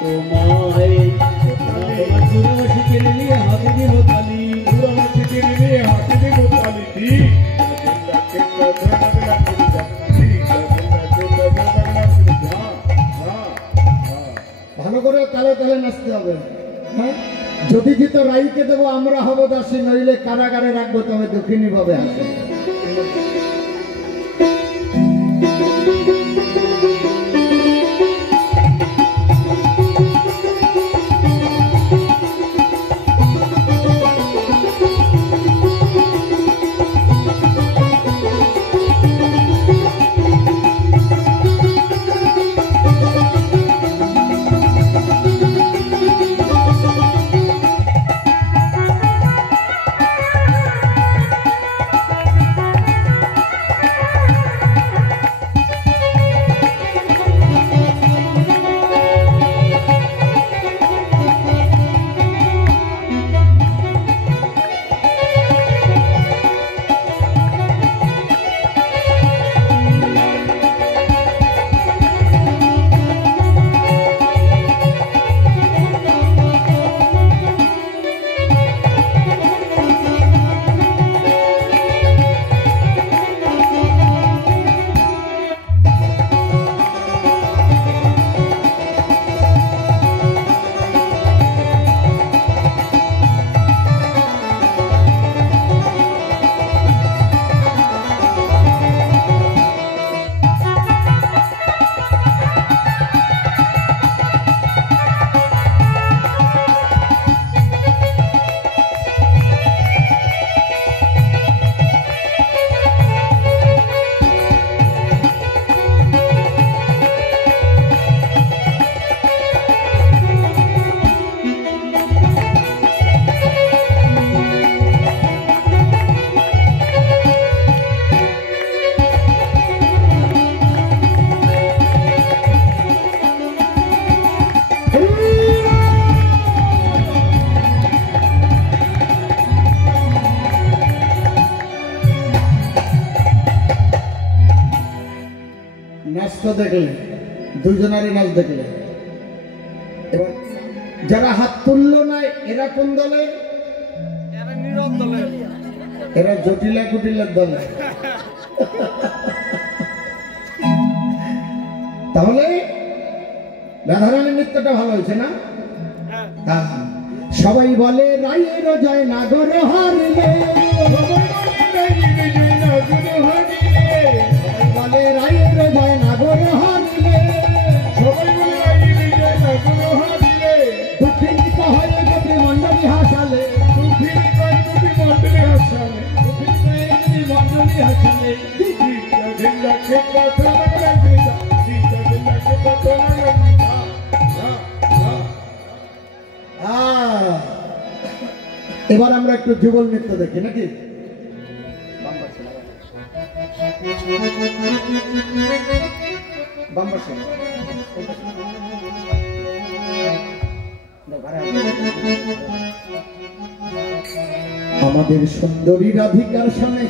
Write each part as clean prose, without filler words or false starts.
তোমায় শিখে নিয়ে হাতে দিব তালি শিখে নিয়ে হাতে দিব তালি ভালো করে তালে তালে নাচতে হবে। হ্যাঁ, যদি জিত রাইকে দেবো আমরা হব দাসী, নইলে কারাগারে রাখবো, তবে দক্ষিণী ভাবে আসে। নাচটা দেখলে, দুজনারই নাচ দেখলে, এবার যারা হাত তুললো না এরা কোন দলে? এরা নীরব দলে, এরা জটিলা কুটিলার দলে। তাহলে রাধারানীর নৃত্যটা ভালো হয়েছে না? সবাই বলে রায়ের জয় নাগর হারিলে, বলে রায়ের জয় নাগর হারিলে, দুঃখিনী কহে গোপী মন্ডলী হাসালে, এবার আমরা একটু যুগল নৃত্য দেখি নাকি? আমাদের সুন্দরী রাধিকার সামনে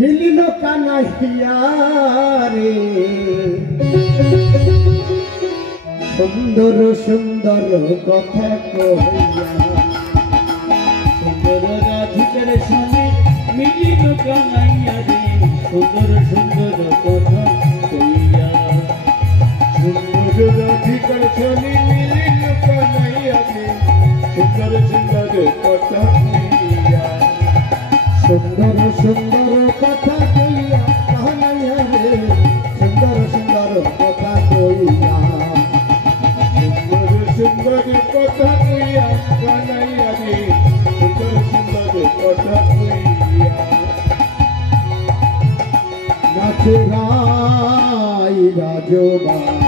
মিলিল কানাইয়া রে, সুন্দর সুন্দর কথা কইয়া, সুন্দর রাধিকার সামনে মিলিল কানাইয়া রে, সুন্দর সুন্দর কথা কইয়া, সুন্দর রাধিকার সামনে মিলিল কানাইয়া রে, সুন্দর সুন্দর কথা কইয়া, সুন্দর সুন্দর কথা কইয়া কানাইয়া রে, সুন্দর সুন্দর কথা কইয়া, সুন্দর সুন্দর কথা কইয়া কানাইয়া রে, সুন্দর সুন্দর কথা কইয়া, নাচে রাই রাজবানা,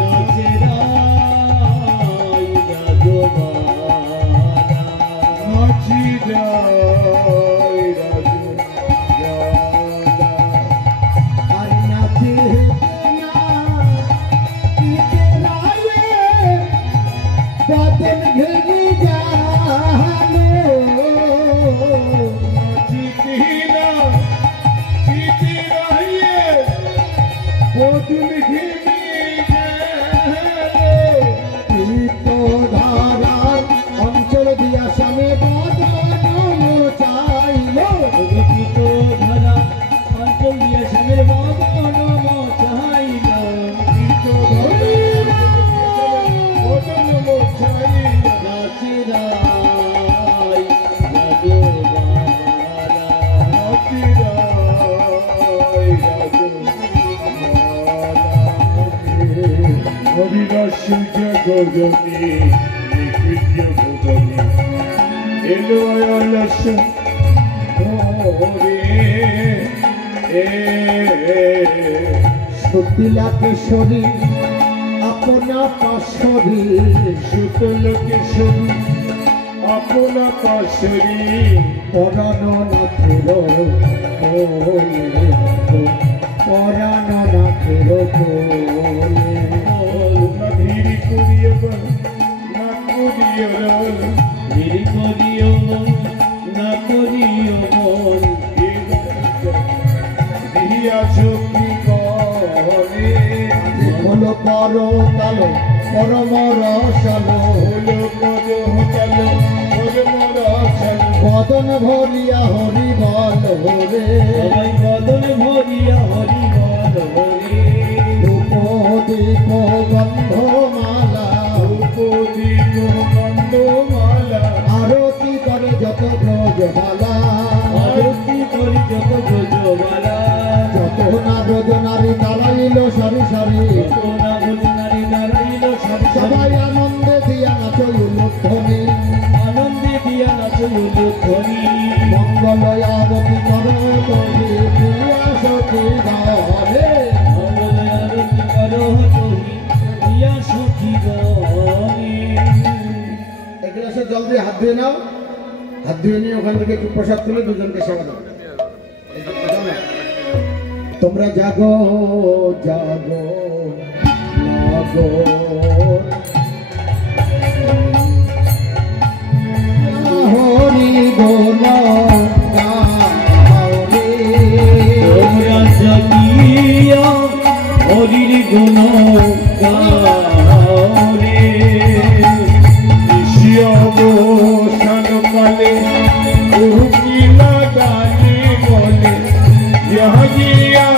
নাচে রাই রাজবানা, নাচি রাই রাজবানা, আর নাচে না ইতে রায়ে বাদল ভেঙে জানো, নাচিতি না চিতি রাইয়ে বদল ঘেমে হরিরস জগজনী নিকৃত্য ভুবনে এলো অলস সুতিলা কেশরী আপনা পাশরী সুতল কেশরী আপনা পাশরী পরাণ নাথের কোলে পরাণ নাথের কোলে ধীরে করিও না করিও ধীরে করিও না করিও মন দিয়া শক্তি করে হলো পর কালো পরম রসালো হলো পদ কালো পরম রসালো বদন ভরিয়া হরি বল হরে বদন ভরিয়া হরি বল হরে ধূপ দীপ গন্ধমালা উপদীপ গন্ধমালা আরতি করে যত ব্রজমালা আরতি করি যত ব্রজমালা যত না ব্রজ নারী দাঁড়াইল সারি সারি যত না ব্রজ নারী দাঁড়াইল সারি সারি সবাই আনন্দে দিয়া নাচই উলুধ্বনি আনন্দে দিয়া নাচই উলুধ্বনি মঙ্গল আরতি করো তুমি প্রিয়া সখী ঘরে মঙ্গল আরতি করো তুমি প্রিয়া সখী গণে এক গ্লাসে জল দিয়ে হাত ধুয়ে নাও হাত ধুয়ে নিয়ে ওখান থেকে একটু প্রসাদ তুলে দুজনকে সেবা দাও তোমরা জাগো জাগো লাগো হরি গোল তোমরা জাগিয়া হরির গুণ গাওরে অবসান কালে উকিলা গানে বলে জাগিয়া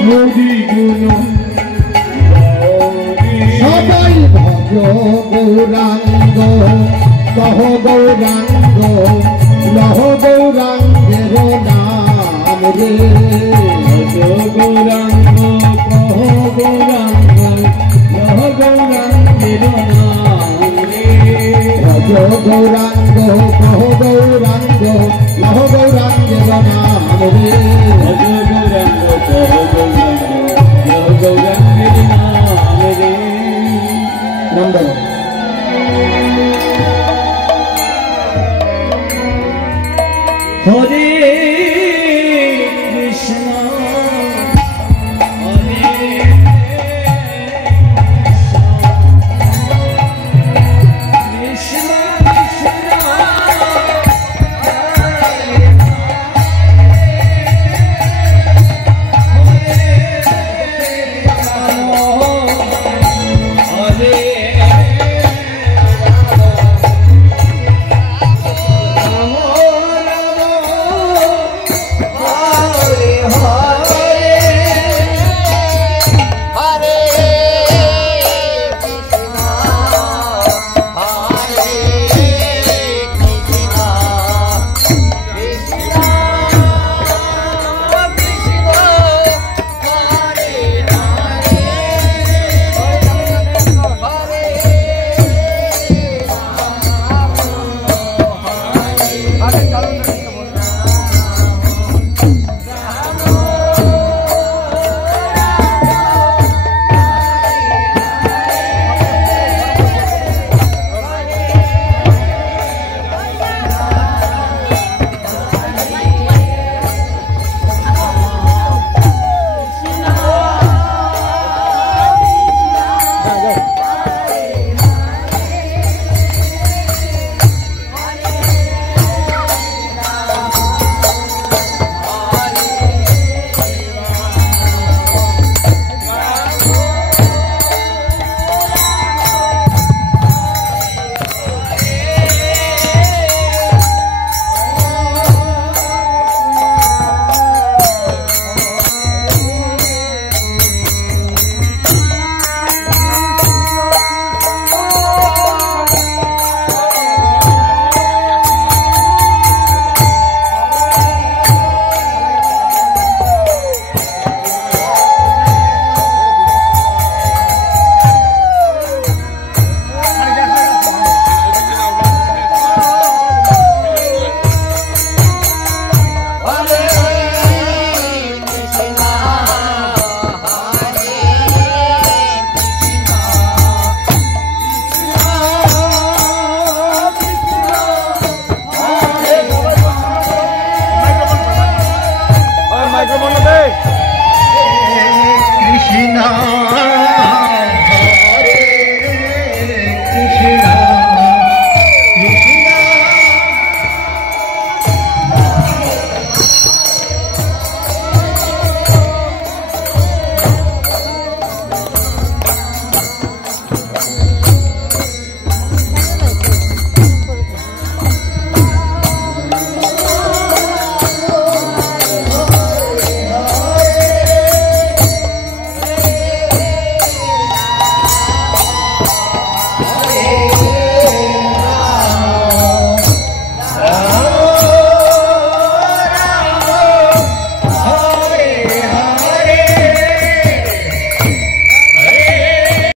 হরি গুণ সবাই ভজ গৌরাঙ্গ কহ গৌরাঙ্গ লহ গৌরাঙ্গের নাম রে গৌরাঙ্গ